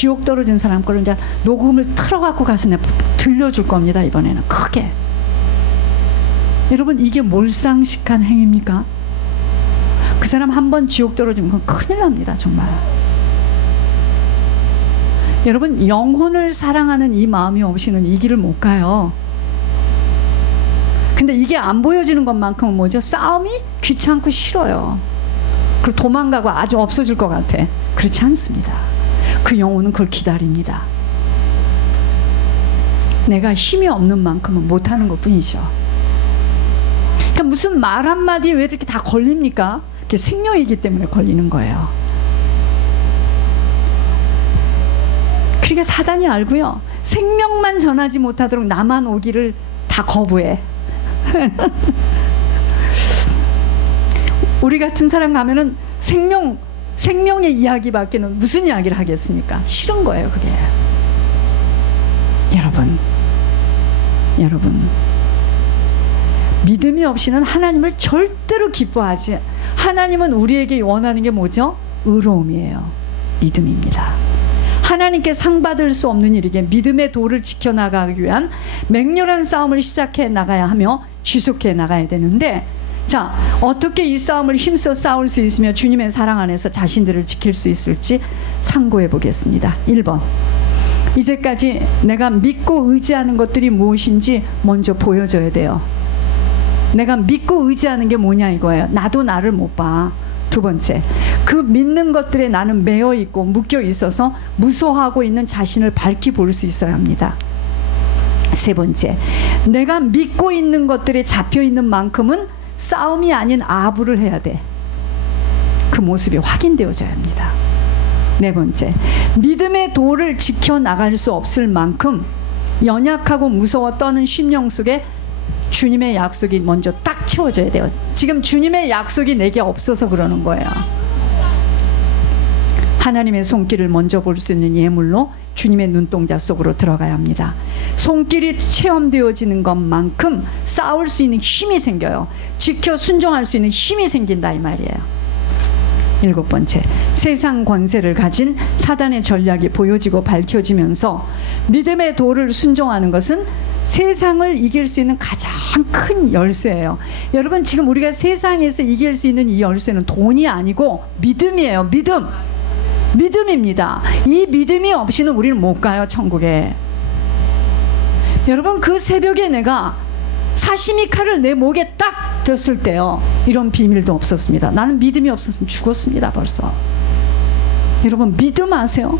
지옥 떨어진 사람 거를 이제 녹음을 틀어갖고 가서 내가 들려줄 겁니다. 이번에는 크게. 여러분, 이게 몰상식한 행위입니까? 그 사람 한 번 지옥 떨어지면 그건 큰일 납니다. 정말. 여러분, 영혼을 사랑하는 이 마음이 없이는 이 길을 못 가요. 근데 이게 안 보여지는 것만큼은 뭐죠? 싸움이 귀찮고 싫어요. 그리고 도망가고 아주 없어질 것 같아. 그렇지 않습니다. 그 영혼은 그걸 기다립니다. 내가 힘이 없는 만큼은 못하는 것뿐이죠. 그러니까 무슨 말 한마디에 왜 이렇게 다 걸립니까? 그게 생명이기 때문에 걸리는 거예요. 그러니까 사단이 알고요, 생명만 전하지 못하도록 나만 오기를 다 거부해. 우리 같은 사람 가면은 생명의 이야기밖에는 무슨 이야기를 하겠습니까? 싫은 거예요, 그게. 여러분, 믿음이 없이는 하나님을 절대로 기뻐하지. 하나님은 우리에게 원하는 게 뭐죠? 의로움이에요. 믿음입니다. 하나님께 상 받을 수 없는 일이기에 믿음의 도를 지켜나가기 위한 맹렬한 싸움을 시작해 나가야 하며 지속해 나가야 되는데, 자, 어떻게 이 싸움을 힘써 싸울 수 있으며 주님의 사랑 안에서 자신들을 지킬 수 있을지 상고해 보겠습니다. 1번, 이제까지 내가 믿고 의지하는 것들이 무엇인지 먼저 보여줘야 돼요. 내가 믿고 의지하는 게 뭐냐 이거예요. 나도 나를 못 봐. 두 번째, 그 믿는 것들에 나는 매여 있고 묶여 있어서 무서워하고 있는 자신을 밝히 볼 수 있어야 합니다. 세 번째, 내가 믿고 있는 것들에 잡혀 있는 만큼은 싸움이 아닌 아부를 해야 돼. 그 모습이 확인되어져야 합니다. 네 번째, 믿음의 도를 지켜나갈 수 없을 만큼 연약하고 무서워 떠는 심령 속에 주님의 약속이 먼저 딱 채워져야 돼요. 지금 주님의 약속이 내게 없어서 그러는 거예요. 하나님의 손길을 먼저 볼 수 있는 예물로 주님의 눈동자 속으로 들어가야 합니다. 손길이 체험되어지는 것만큼 싸울 수 있는 힘이 생겨요. 지켜 순종할 수 있는 힘이 생긴다 이 말이에요. 7번째, 세상 권세를 가진 사단의 전략이 보여지고 밝혀지면서 믿음의 도를 순종하는 것은 세상을 이길 수 있는 가장 큰 열쇠예요. 여러분, 지금 우리가 세상에서 이길 수 있는 이 열쇠는 돈이 아니고 믿음이에요. 믿음입니다. 이 믿음이 없이는 우리는 못 가요, 천국에. 여러분, 그 새벽에 내가 사시미 칼을 내 목에 딱 댔을 때요, 이런 비밀도 없었습니다. 나는 믿음이 없었으면 죽었습니다, 벌써. 여러분, 믿음 아세요?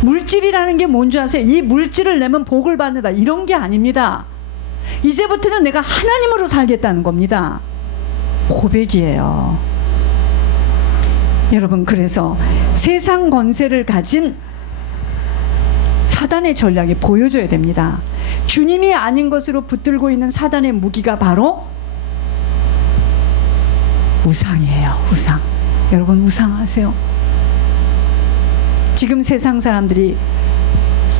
물질이라는 게 뭔지 아세요? 이 물질을 내면 복을 받는다, 이런 게 아닙니다. 이제부터는 내가 하나님으로 살겠다는 겁니다. 고백이에요. 여러분, 그래서 세상 권세를 가진 사단의 전략이 보여줘야 됩니다. 주님이 아닌 것으로 붙들고 있는 사단의 무기가 바로 우상이에요. 우상. 여러분, 우상 아세요? 지금 세상 사람들이,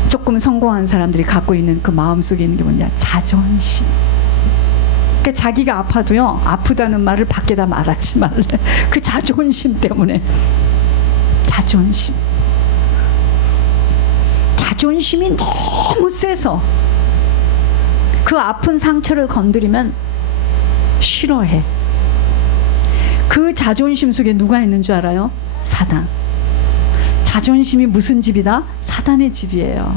조금 성공한 사람들이 갖고 있는 그 마음속에 있는 게 뭐냐? 자존심. 그러니까 자기가 아파도요, 아프다는 말을 밖에다 말하지 말래. 그 자존심 때문에. 자존심이 너무 세서 그 아픈 상처를 건드리면 싫어해. 그 자존심 속에 누가 있는 줄 알아요? 사단. 자존심이 무슨 집이다? 사단의 집이에요.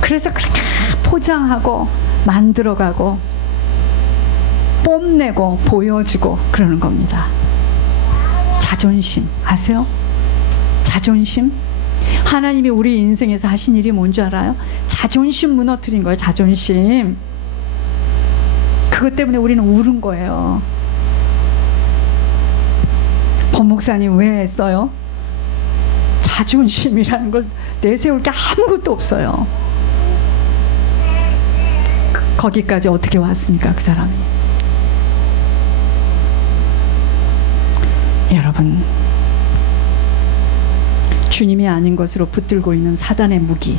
그래서 그렇게 포장하고 만들어가고 뽐내고 보여주고 그러는 겁니다. 자존심 아세요? 자존심. 하나님이 우리 인생에서 하신 일이 뭔지 알아요? 자존심 무너뜨린 거예요. 자존심. 그것 때문에 우리는 울은 거예요. 권 목사님 왜 했어요? 자존심이라는 걸 내세울 게 아무것도 없어요. 거기까지 어떻게 왔습니까, 그 사람이? 여러분, 주님이 아닌 것으로 붙들고 있는 사단의 무기,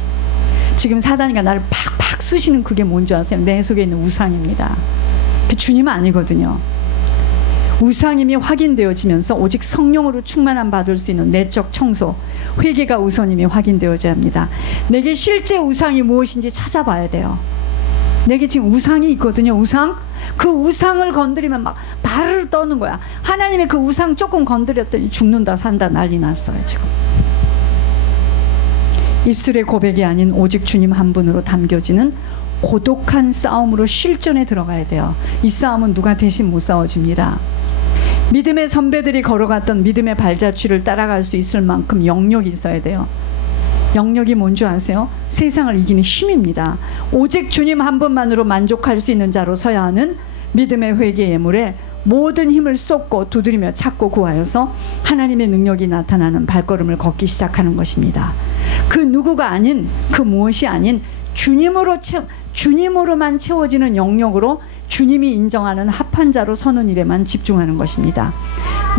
지금 사단이가 나를 팍팍 쑤시는 그게 뭔지 아세요? 내 속에 있는 우상입니다. 그 주님은 아니거든요. 우상임이 확인되어지면서 오직 성령으로 충만함 받을 수 있는 내적 청소, 회개가 우선임이 확인되어져야 합니다. 내게 실제 우상이 무엇인지 찾아봐야 돼요. 내게 지금 우상이 있거든요. 우상. 그 우상을 건드리면 막 발을 떠는 거야. 하나님의 그 우상 조금 건드렸더니 죽는다 산다 난리 났어요 지금. 입술의 고백이 아닌 오직 주님 한 분으로 담겨지는 고독한 싸움으로 실전에 들어가야 돼요. 이 싸움은 누가 대신 못 싸워줍니다. 믿음의 선배들이 걸어갔던 믿음의 발자취를 따라갈 수 있을 만큼 영역이 있어야 돼요. 영역이 뭔지 아세요? 세상을 이기는 힘입니다. 오직 주님 한 분만으로 만족할 수 있는 자로 서야 하는 믿음의 회개 예물에 모든 힘을 쏟고 두드리며 찾고 구하여서 하나님의 능력이 나타나는 발걸음을 걷기 시작하는 것입니다. 그 누구가 아닌, 그 무엇이 아닌 주님으로만 채워지는 영역으로 주님이 인정하는 합한 자로 서는 일에만 집중하는 것입니다.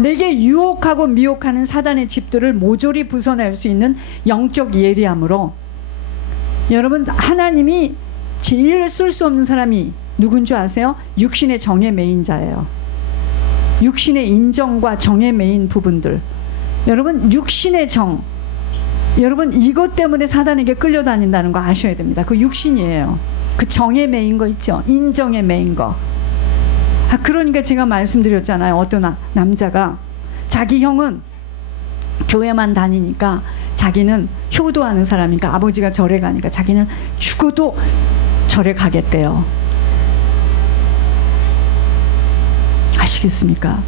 내게 유혹하고 미혹하는 사단의 집들을 모조리 부숴낼 수 있는 영적 예리함으로, 여러분, 하나님이 제일 쓸 수 없는 사람이 누군 줄 아세요? 육신의 정의 메인 자예요. 육신의 인정과 정의 메인 부분들. 여러분, 육신의 정, 여러분 이것 때문에 사단에게 끌려다닌다는 거 아셔야 됩니다. 그 육신이에요. 그 정의 메인 거 있죠. 인정의 메인 거. 그러니까 제가 말씀드렸잖아요. 어떤 남자가 자기 형은 교회만 다니니까 자기는 효도하는 사람이니까 아버지가 절에 가니까 자기는 죽어도 절에 가겠대요. 아시겠습니까?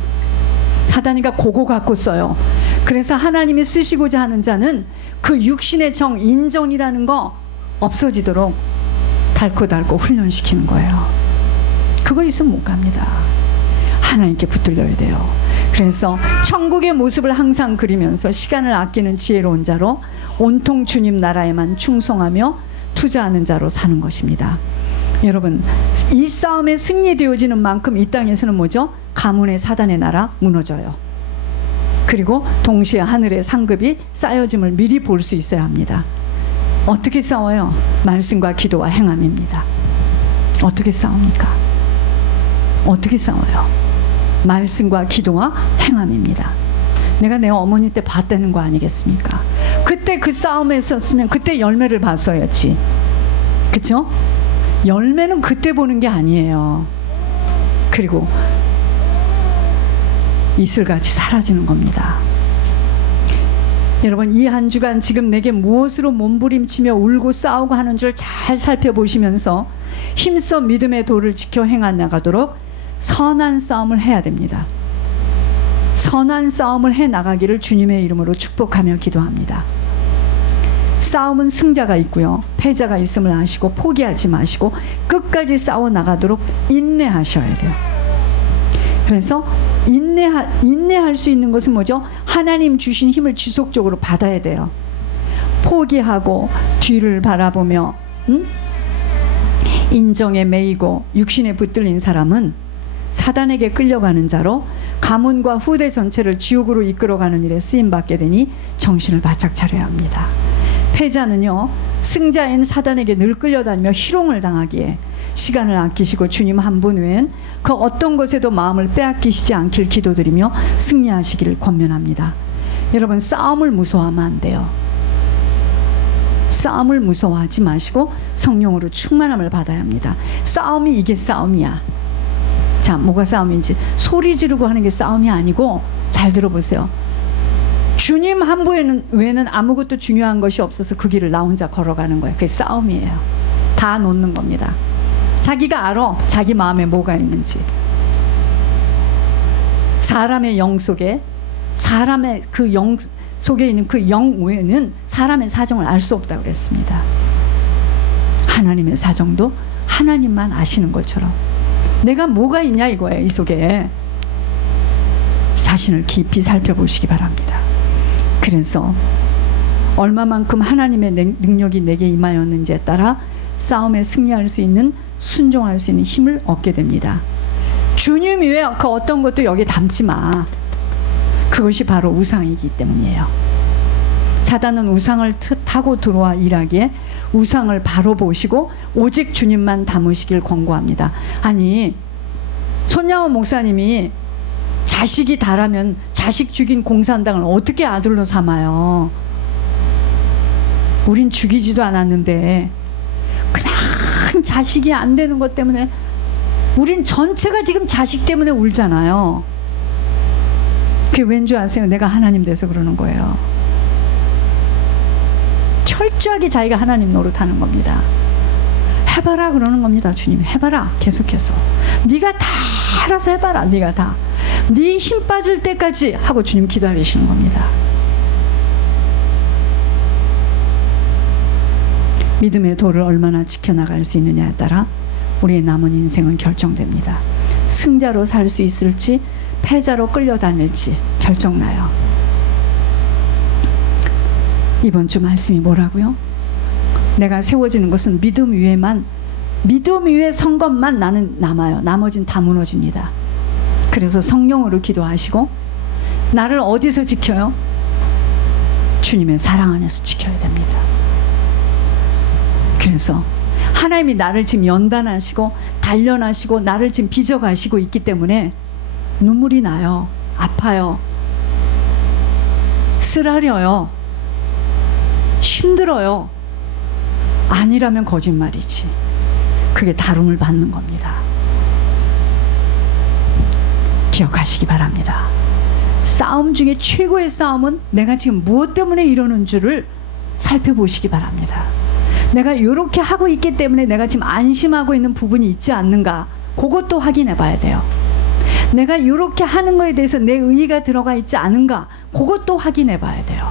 사단이가 그거 갖고 써요. 그래서 하나님이 쓰시고자 하는 자는 그 육신의 정, 인정이라는 거 없어지도록 달고 훈련시키는 거예요. 그거 있으면 못 갑니다. 하나님께 붙들려야 돼요. 그래서 천국의 모습을 항상 그리면서 시간을 아끼는 지혜로운 자로 온통 주님 나라에만 충성하며 투자하는 자로 사는 것입니다. 여러분, 이 싸움에 승리되어지는 만큼 이 땅에서는 뭐죠? 가문의 사단의 나라 무너져요. 그리고 동시에 하늘의 상급이 쌓여짐을 미리 볼 수 있어야 합니다. 어떻게 싸워요? 말씀과 기도와 행함입니다. 어떻게 싸웁니까? 어떻게 싸워요? 말씀과 기도와 행함입니다. 내가 내 어머니 때 봤다는 거 아니겠습니까? 그때 그 싸움에 있었으면 그때 열매를 봤어야지. 그쵸? 열매는 그때 보는 게 아니에요. 그리고 이슬같이 사라지는 겁니다. 여러분, 이 한 주간 지금 내게 무엇으로 몸부림치며 울고 싸우고 하는 줄 잘 살펴보시면서 힘써 믿음의 도를 지켜 행해 나가도록 선한 싸움을 해야 됩니다. 선한 싸움을 해 나가기를 주님의 이름으로 축복하며 기도합니다. 싸움은 승자가 있고요, 패자가 있음을 아시고 포기하지 마시고 끝까지 싸워 나가도록 인내하셔야 돼요. 그래서 인내할 수 있는 것은 뭐죠? 하나님 주신 힘을 지속적으로 받아야 돼요. 포기하고 뒤를 바라보며 인정에 매이고 육신에 붙들린 사람은 사단에게 끌려가는 자로 가문과 후대 전체를 지옥으로 이끌어가는 일에 쓰임받게 되니 정신을 바짝 차려야 합니다. 패자는요, 승자인 사단에게 늘 끌려다니며 희롱을 당하기에 시간을 아끼시고 주님 한 분 외엔 그 어떤 것에도 마음을 빼앗기시지 않길 기도드리며 승리하시기를 권면합니다. 여러분, 싸움을 무서워하면 안 돼요. 싸움을 무서워하지 마시고 성령으로 충만함을 받아야 합니다. 싸움이 이게 싸움이야. 자, 뭐가 싸움인지. 소리 지르고 하는 게 싸움이 아니고, 잘 들어보세요. 주님 한 분 외에는 아무것도 중요한 것이 없어서 그 길을 나 혼자 걸어가는 거예요. 그게 싸움이에요. 다 놓는 겁니다. 자기가 알아, 자기 마음에 뭐가 있는지. 사람의 영 속에, 사람의 그 영 속에 있는 그 영 외에는 사람의 사정을 알 수 없다고 그랬습니다. 하나님의 사정도 하나님만 아시는 것처럼 내가 뭐가 있냐 이거예요. 이 속에 자신을 깊이 살펴보시기 바랍니다. 그래서 얼마만큼 하나님의 능력이 내게 임하였는지에 따라 싸움에 승리할 수 있는, 순종할 수 있는 힘을 얻게 됩니다. 주님 외에 그 어떤 것도 여기에 담지 마. 그것이 바로 우상이기 때문이에요. 사단은 우상을 타고 들어와 일하기에 우상을 바로 보시고 오직 주님만 담으시길 권고합니다. 아니, 손양원 목사님이 자식이 다라면 자식 죽인 공산당을 어떻게 아들로 삼아요? 우린 죽이지도 않았는데 그냥 자식이 안 되는 것 때문에 우린 전체가 지금 자식 때문에 울잖아요. 그게 왠지 아세요? 내가 하나님 돼서 그러는 거예요. 철저하게 자기가 하나님 노릇하는 겁니다. 해봐라 그러는 겁니다. 주님이 해봐라 계속해서. 네가 다 알아서 해봐라. 네가 다. 네 힘 빠질 때까지 하고 주님 기다리시는 겁니다. 믿음의 도를 얼마나 지켜나갈 수 있느냐에 따라 우리의 남은 인생은 결정됩니다. 승자로 살 수 있을지 패자로 끌려다닐지 결정나요. 이번 주 말씀이 뭐라고요? 내가 세워지는 것은 믿음 위에 선 것만 나는 남아요. 나머진 다 무너집니다. 그래서 성령으로 기도하시고 나를 어디서 지켜요? 주님의 사랑 안에서 지켜야 됩니다. 그래서 하나님이 나를 지금 연단하시고 단련하시고 나를 지금 빚어가시고 있기 때문에 눈물이 나요. 아파요. 쓰라려요. 힘들어요. 아니라면 거짓말이지. 그게 다룸을 받는 겁니다. 기억하시기 바랍니다. 싸움 중에 최고의 싸움은 내가 지금 무엇 때문에 이러는 줄을 살펴보시기 바랍니다. 내가 이렇게 하고 있기 때문에 내가 지금 안심하고 있는 부분이 있지 않는가, 그것도 확인해 봐야 돼요. 내가 이렇게 하는 거에 대해서 내 의의가 들어가 있지 않은가, 그것도 확인해 봐야 돼요.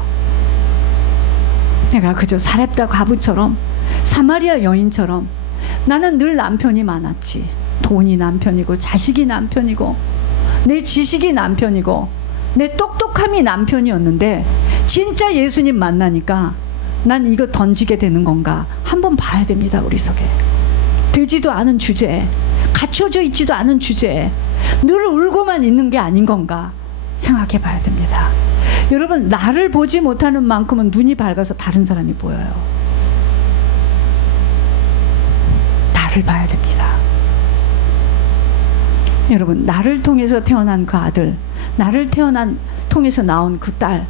내가 그저 사렙다 과부처럼, 사마리아 여인처럼 나는 늘 남편이 많았지. 돈이 남편이고 자식이 남편이고 내 지식이 남편이고 내 똑똑함이 남편이었는데 진짜 예수님 만나니까 난 이거 던지게 되는 건가 한번 봐야 됩니다. 우리 속에 되지도 않은 주제에, 갖춰져 있지도 않은 주제에 늘 울고만 있는 게 아닌 건가 생각해 봐야 됩니다. 여러분, 나를 보지 못하는 만큼은 눈이 밝아서 다른 사람이 보여요. 나를 봐야 됩니다. 여러분, 나를 통해서 태어난 그 아들, 나를 통해서 나온 그 딸,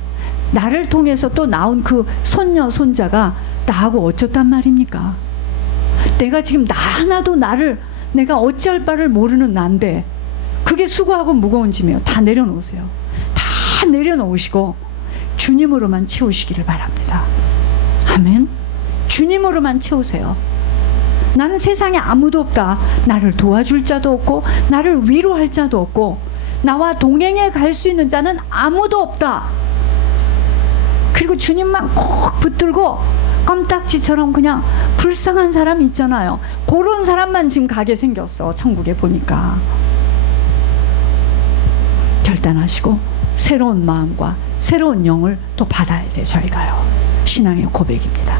나를 통해서 또 나온 그 손녀, 손자가 나하고 어쩌단 말입니까? 내가 지금 나 하나도 내가 어찌할 바를 모르는 난데 그게 수고하고 무거운 짐이에요. 다 내려놓으세요. 다 내려놓으시고 주님으로만 채우시기를 바랍니다. 아멘. 주님으로만 채우세요. 나는 세상에 아무도 없다. 나를 도와줄 자도 없고 나를 위로할 자도 없고 나와 동행해 갈 수 있는 자는 아무도 없다. 그리고 주님만 꼭 붙들고 껌딱지처럼 그냥 불쌍한 사람 있잖아요. 그런 사람만 지금 가게 생겼어. 천국에 보니까. 결단하시고 새로운 마음과 새로운 영을 또 받아야 돼. 저희가요. 신앙의 고백입니다.